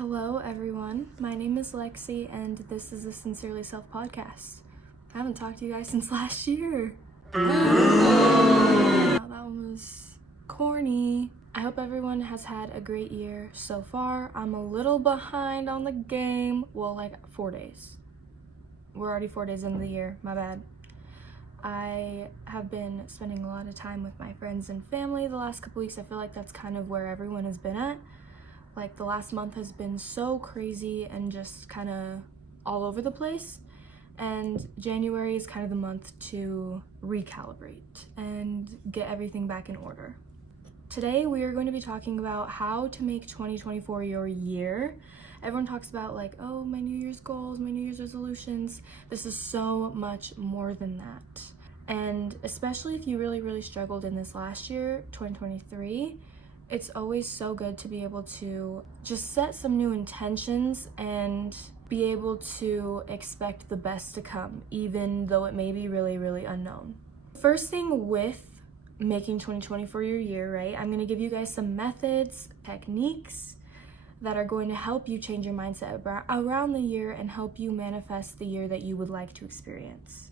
Hello, everyone. My name is Lexi, and this is the Sincerely Self podcast. I haven't talked to you guys since last year. That one was corny. I hope everyone has had a great year so far. I'm a little behind on the game. Well, like 4 days. We're already 4 days into the year. My bad. I have been spending a lot of time with my friends and family the last couple weeks. I feel like that's kind of where everyone has been at. Like, the last month has been so crazy and just kind of all over the place. And January is kind of the month to recalibrate and get everything back in order. Today, we are going to be talking about how to make 2024 your year. Everyone talks about like, oh, my New Year's goals, my New Year's resolutions. This is so much more than that. And especially if you really struggled in this last year, 2023, it's always so good to be able to just set some new intentions and be able to expect the best to come, even though it may be really unknown. First thing with making 2024 your year, right? I'm gonna give you guys some methods, techniques that are going to help you change your mindset around the year and help you manifest the year that you would like to experience.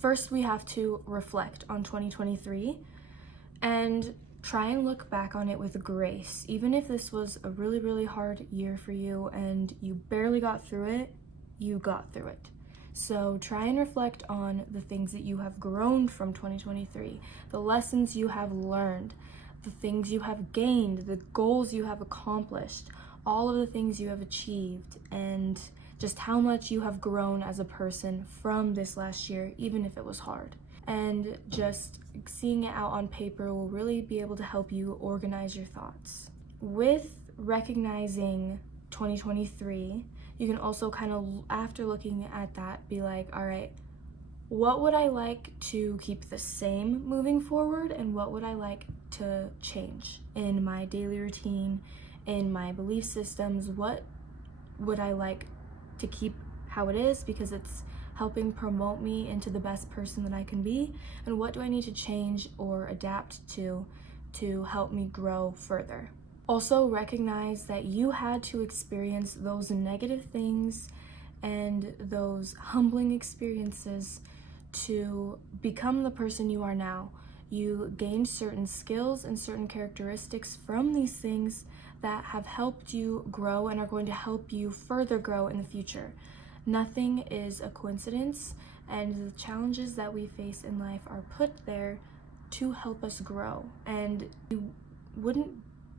First, we have to reflect on 2023 and try and look back on it with grace. Even if this was a really hard year for you and you barely got through it, you got through it. So try and reflect on the things that you have grown from 2023, the lessons you have learned, the things you have gained, the goals you have accomplished, all of the things you have achieved, and just how much you have grown as a person from this last year, even if it was hard. And just seeing it out on paper will really be able to help you organize your thoughts. With recognizing 2023, you can also kind of, after looking at that, be like, all right, what would I like to keep the same moving forward, and what would I like to change in my daily routine, in my belief systems? What would I like to keep how it is because it's helping promote me into the best person that I can be, and what do I need to change or adapt to help me grow further. Also recognize that you had to experience those negative things and those humbling experiences to become the person you are now. You gained certain skills and certain characteristics from these things that have helped you grow and are going to help you further grow in the future. Nothing is a coincidence, and the challenges that we face in life are put there to help us grow. And we wouldn't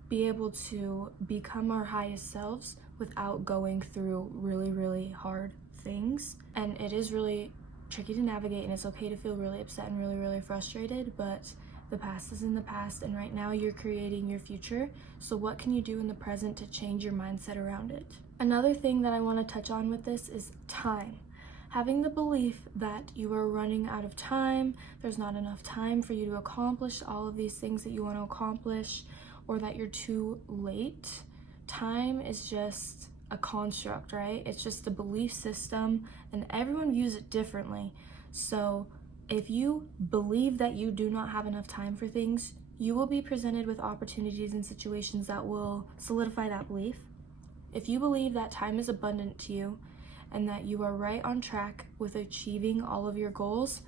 be able to become our highest selves without going through really hard things. And it is really tricky to navigate, and it's okay to feel really upset and really frustrated, but the past is in the past, and right now you're creating your future. So what can you do in the present to change your mindset around it? Another thing that I want to touch on with this is time. Having the belief that you are running out of time, there's not enough time for you to accomplish all of these things that you want to accomplish, or that you're too late. Time is just a construct, right? It's just a belief system, and everyone views it differently. So if you believe that you do not have enough time for things, you will be presented with opportunities and situations that will solidify that belief. If you believe that time is abundant to you and that you are right on track with achieving all of your goals,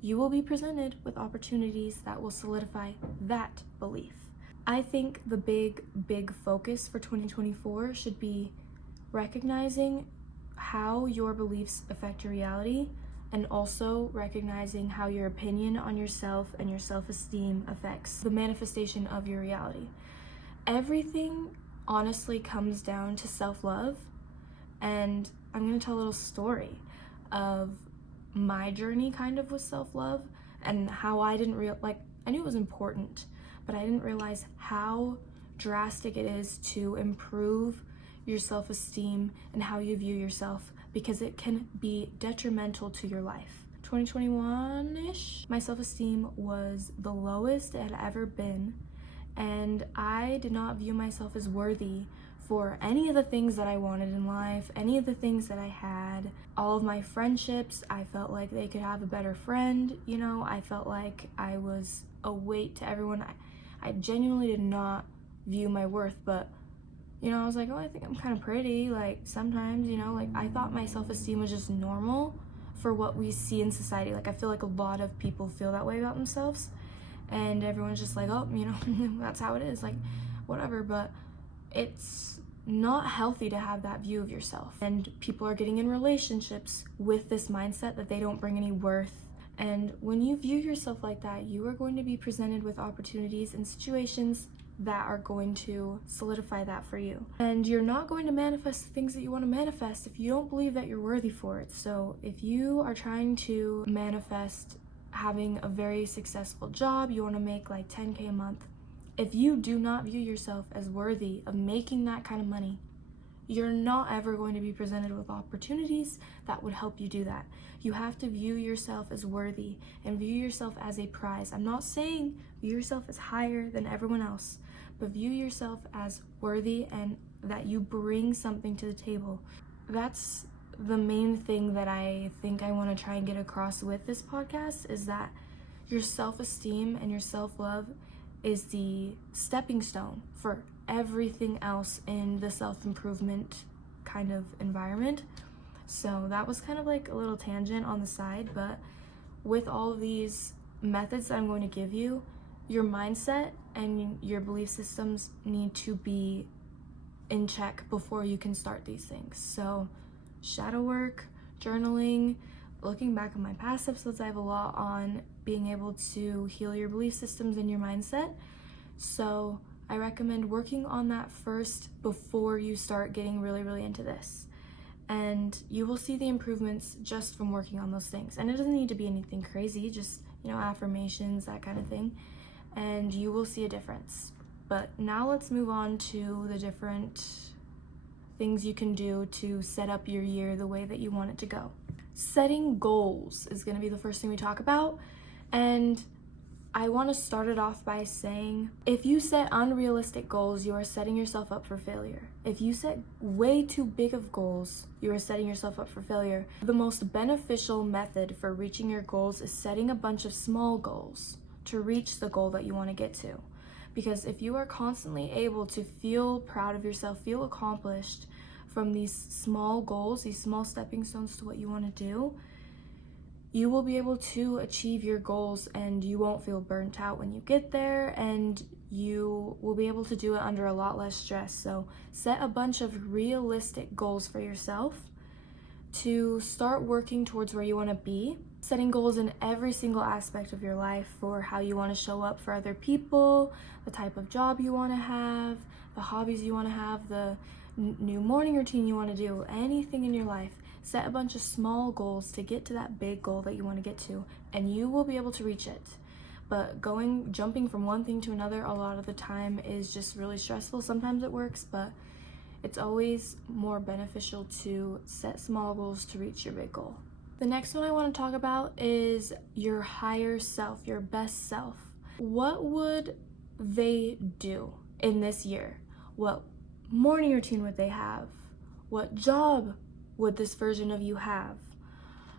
you will be presented with opportunities that will solidify that belief. I think the big focus for 2024 should be recognizing how your beliefs affect your reality, and also recognizing how your opinion on yourself and your self-esteem affects the manifestation of your reality. Everything honestly comes down to self-love, and I'm going to tell a little story of my journey kind of with self-love and how I didn't I knew it was important, but I didn't realize how drastic it is to improve your self-esteem and how you view yourself, because it can be detrimental to your life. 2021-ish, my self-esteem was the lowest it had ever been, and I did not view myself as worthy for any of the things that I wanted in life, any of the things that I had. All of my friendships, I felt like they could have a better friend, I felt like I was a weight to everyone. I genuinely did not view my worth, but You know, I was like, oh, I think I'm kind of pretty. Like, sometimes, you know, like, I thought my self-esteem was just normal for what we see in society. Like, I feel like a lot of people feel that way about themselves. And everyone's just like, oh, you know, that's how it is. Like, whatever. But it's not healthy to have that view of yourself. And people are getting in relationships with this mindset that they don't bring any worth. And when you view yourself like that, you are going to be presented with opportunities and situations that are going to solidify that for you. And you're not going to manifest the things that you want to manifest if you don't believe that you're worthy for it. So if you are trying to manifest having a very successful job, you want to make like 10K a month, if you do not view yourself as worthy of making that kind of money, you're not ever going to be presented with opportunities that would help you do that. You have to view yourself as worthy and view yourself as a prize. I'm not saying view yourself as higher than everyone else, but view yourself as worthy and that you bring something to the table. That's the main thing that I think I want to try and get across with this podcast, is that your self-esteem and your self-love is the stepping stone for everything else in the self-improvement kind of environment. So that was kind of like a little tangent on the side, but with all of these methods that I'm going to give you, your mindset and your belief systems need to be in check before you can start these things. So shadow work, journaling, looking back at my past episodes, I have a lot on being able to heal your belief systems and your mindset. So I recommend working on that first before you start getting really, really into this. And you will see the improvements just from working on those things. And it doesn't need to be anything crazy, just, you know, affirmations, that kind of thing. And you will see a difference. But now let's move on to the different things you can do to set up your year the way that you want it to go. Setting goals is going to be the first thing we talk about. And I want to start it off by saying, if you set unrealistic goals, you are setting yourself up for failure. If you set way too big of goals, you are setting yourself up for failure. The most beneficial method for reaching your goals is setting a bunch of small goals to reach the goal that you want to get to. Because if you are constantly able to feel proud of yourself, feel accomplished from these small goals, these small stepping stones to what you want to do, you will be able to achieve your goals and you won't feel burnt out when you get there, and you will be able to do it under a lot less stress. So set a bunch of realistic goals for yourself to start working towards where you want to be. Setting goals in every single aspect of your life for how you want to show up for other people, the type of job you want to have, the hobbies you want to have, the new morning routine you want to do, anything in your life. Set a bunch of small goals to get to that big goal that you want to get to, and you will be able to reach it. But jumping from one thing to another a lot of the time is just really stressful. Sometimes it works, but it's always more beneficial to set small goals to reach your big goal. The next one I want to talk about is your higher self, your best self. What would they do in this year? What morning routine would they have? What job would this version of you have?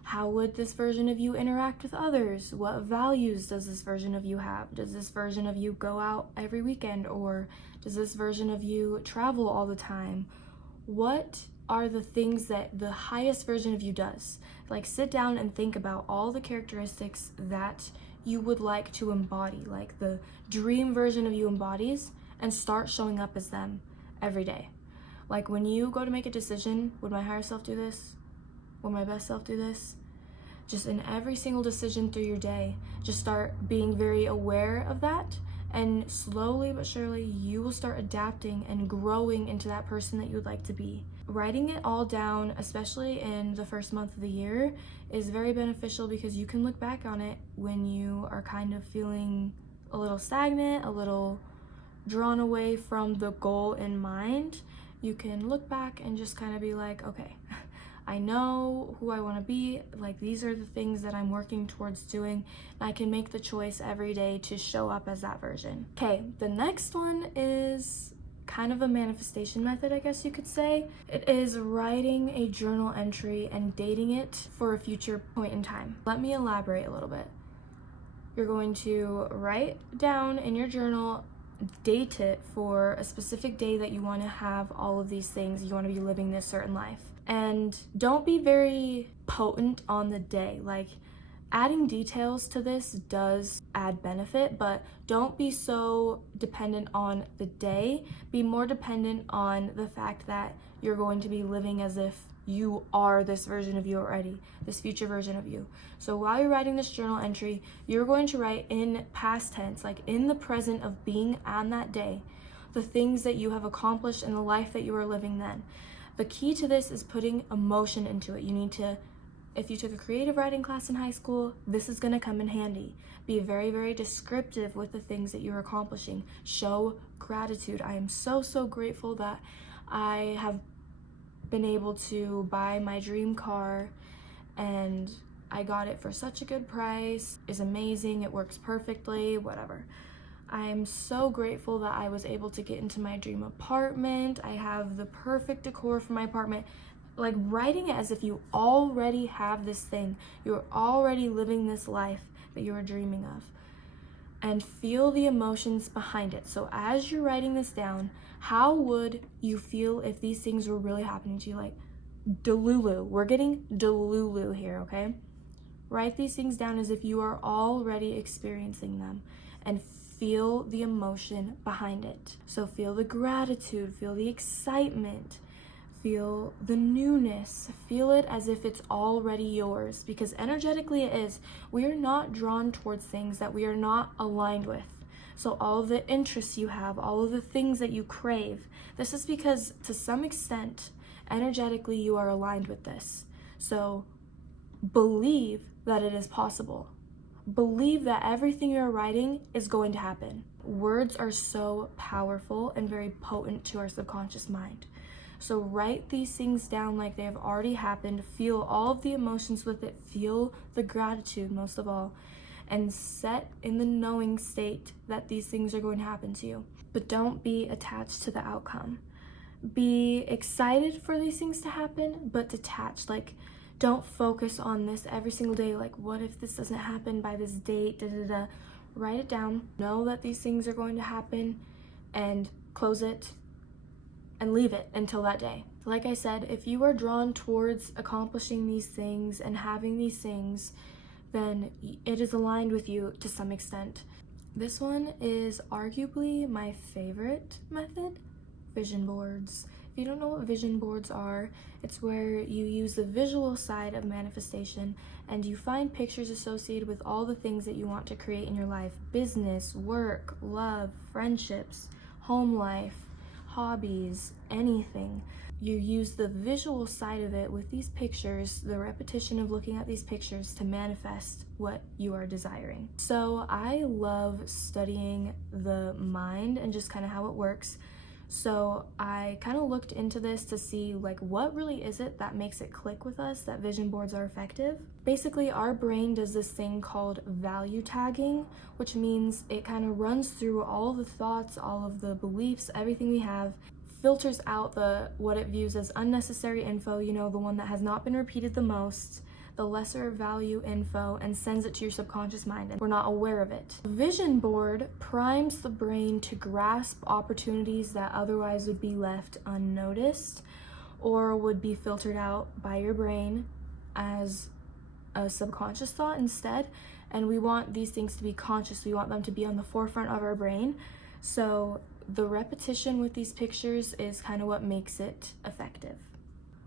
How would this version of you interact with others? What values does this version of you have? Does this version of you go out every weekend, or does this version of you travel all the time? What are the things that the highest version of you does? Like, sit down and think about all the characteristics that you would like to embody, like the dream version of you embodies, and start showing up as them every day. Like, when you go to make a decision, would my higher self do this? Would my best self do this? Just in every single decision through your day, just start being very aware of that, and slowly but surely you will start adapting and growing into that person that you would like to be. Writing it all down, especially in the first month of the year, is very beneficial because you can look back on it when you are kind of feeling a little stagnant, a little drawn away from the goal in mind. You can look back and just kind of be like, okay, I know who I want to be. Like, these are the things that I'm working towards doing. And I can make the choice every day to show up as that version. Okay, the next one is kind of a manifestation method, I guess you could say. It is writing a journal entry and dating it for a future point in time. Let me elaborate a little bit. You're going to write down in your journal date it for a specific day that you want to have all of these things. You want to be living this certain life. And don't be very potent on the day. Like, adding details to this does add benefit, but don't be so dependent on the day. Be more dependent on the fact that you're going to be living as if you are this version of you already, this future version of you. So while you're writing this journal entry, you're going to write in past tense, like in the present of being on that day, the things that you have accomplished in the life that you are living then. The key to this is putting emotion into it. You need to, if you took a creative writing class in high school, this is going to come in handy. Be very, very descriptive with the things that you're accomplishing. Show gratitude. I am so, so grateful that I have been able to buy my dream car, and I got it for such a good price. It's amazing. It works perfectly, whatever. I'm so grateful that I was able to get into my dream apartment. I have the perfect decor for my apartment. Like, writing it as if you already have this thing. You're already living this life that you are dreaming of. And feel the emotions behind it. So as you're writing this down, how would you feel if these things were really happening to you? Like, Delulu. We're getting Delulu here, okay? Write these things down as if you are already experiencing them, and feel the emotion behind it. So feel the gratitude, feel the excitement, feel the newness, feel it as if it's already yours, because energetically it is. We are not drawn towards things that we are not aligned with. So all of the interests you have, all of the things that you crave, this is because to some extent, energetically you are aligned with this. So believe that it is possible. Believe that everything you're writing is going to happen. Words are so powerful and very potent to our subconscious mind. So write these things down like they have already happened. Feel all of the emotions with it. Feel the gratitude most of all. And set in the knowing state that these things are going to happen to you. But don't be attached to the outcome. Be excited for these things to happen, but detached. Like, don't focus on this every single day. Like, what if this doesn't happen by this date? Write it down. Know that these things are going to happen, and close it and leave it until that day. Like I said, if you are drawn towards accomplishing these things and having these things, then it is aligned with you to some extent. This one is arguably my favorite method, vision boards. If you don't know what vision boards are, it's where you use the visual side of manifestation and you find pictures associated with all the things that you want to create in your life: business, work, love, friendships, home life, hobbies, anything. You use the visual side of it with these pictures, the repetition of looking at these pictures to manifest what you are desiring. So I love studying the mind and just kind of how it works. So I kind of looked into this to see, like, what really is it that makes it click with us that vision boards are effective. Basically, our brain does this thing called value tagging, which means it kind of runs through all the thoughts, all of the beliefs, everything we have, filters out what it views as unnecessary info, you know, the one that has not been repeated the most, the lesser value info, and sends it to your subconscious mind, and we're not aware of it. A vision board primes the brain to grasp opportunities that otherwise would be left unnoticed or would be filtered out by your brain as a subconscious thought instead. And we want these things to be conscious. We want them to be on the forefront of our brain. So the repetition with these pictures is kind of what makes it effective.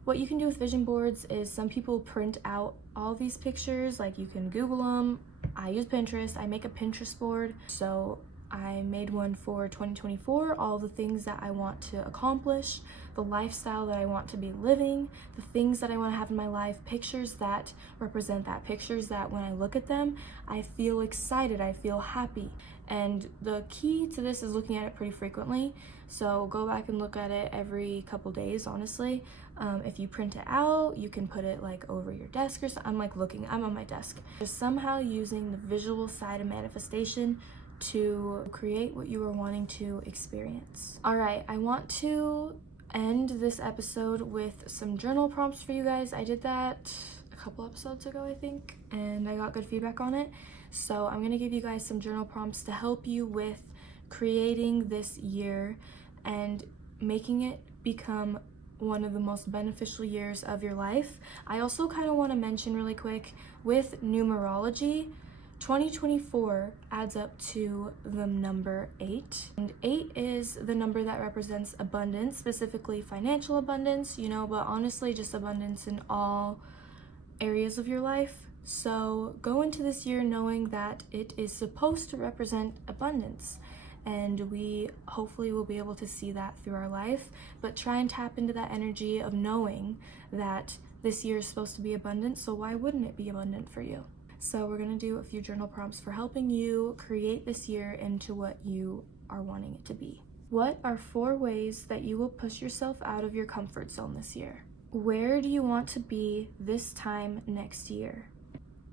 What you can do with vision boards is some people print out all these pictures, like you can Google them. I use Pinterest. I make a Pinterest board. So I made one for 2024, all the things that I want to accomplish, the lifestyle that I want to be living, the things that I want to have in my life, pictures that represent that, pictures that when I look at them, I feel excited, I feel happy. And the key to this is looking at it pretty frequently. So go back and look at it every couple days, honestly. If you print it out, you can put it like over your desk or something. I'm on my desk. Just somehow using the visual side of manifestation to create what you are wanting to experience. All right, I want to end this episode with some journal prompts for you guys. I did that a couple episodes ago, I think, and I got good feedback on it. So I'm gonna give you guys some journal prompts to help you with creating this year and making it become one of the most beneficial years of your life. I also kind of want to mention really quick, with numerology, 2024 adds up to the number 8. And 8 is the number that represents abundance, specifically financial abundance, but honestly just abundance in all areas of your life. So go into this year knowing that it is supposed to represent abundance, and we hopefully will be able to see that through our life. But try and tap into that energy of knowing that this year is supposed to be abundant, so why wouldn't it be abundant for you? So we're going to do a few journal prompts for helping you create this year into what you are wanting it to be. What are 4 ways that you will push yourself out of your comfort zone this year? Where do you want to be this time next year?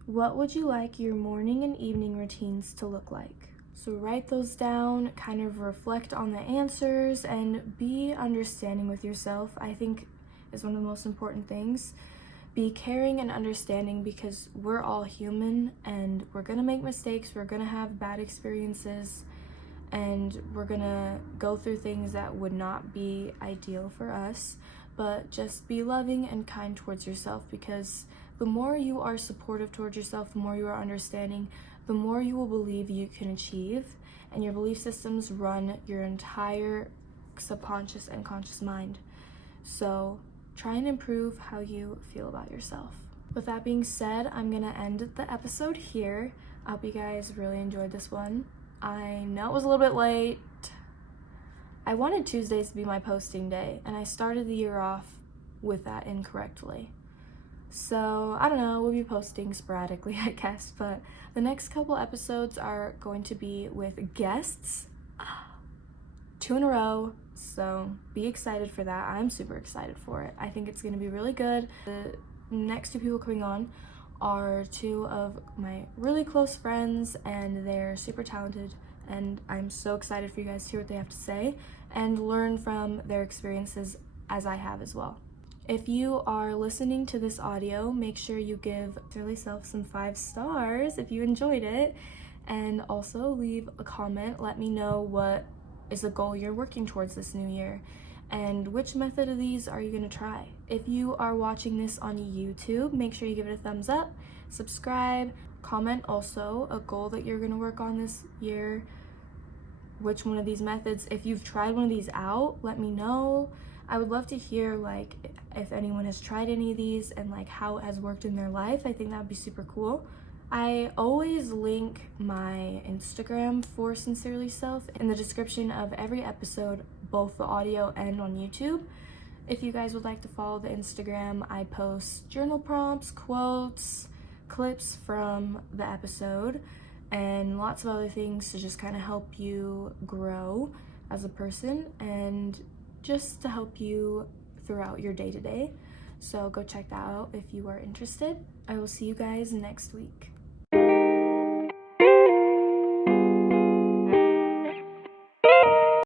What would you like your morning and evening routines to look like? So write those down, kind of reflect on the answers, and be understanding with yourself, I think is one of the most important things. Be caring and understanding, because we're all human and we're gonna make mistakes, we're gonna have bad experiences, and we're gonna go through things that would not be ideal for us. But just be loving and kind towards yourself, because the more you are supportive towards yourself, the more you are understanding, the more you will believe you can achieve, and your belief systems run your entire subconscious and conscious mind. So try and improve how you feel about yourself. With that being said, I'm gonna end the episode here. I hope you guys really enjoyed this one. I know it was a little bit late. I wanted Tuesdays to be my posting day, and I started the year off with that incorrectly. So I don't know, we'll be posting sporadically, I guess, but the next couple episodes are going to be with guests, 2 in a row, so be excited for that. I'm super excited for it. I think it's going to be really good. The next 2 people coming on are 2 of my really close friends, and they're super talented, and I'm so excited for you guys to hear what they have to say and learn from their experiences as I have as well. If you are listening to this audio, make sure you give Surly Self some 5 stars if you enjoyed it, and also leave a comment. Let me know what is a goal you're working towards this new year, and which method of these are you going to try. If you are watching this on YouTube, make sure you give it a thumbs up, subscribe, comment also a goal that you're going to work on this year, which one of these methods. If you've tried one of these out, let me know. I would love to hear if anyone has tried any of these and how it has worked in their life. I think that would be super cool. I always link my Instagram for Sincerely Self in the description of every episode, both the audio and on YouTube. If you guys would like to follow the Instagram, I post journal prompts, quotes, clips from the episode, and lots of other things to just kind of help you grow as a person and just to help you throughout your day-to-day. So go check that out if you are interested. I will see you guys next week.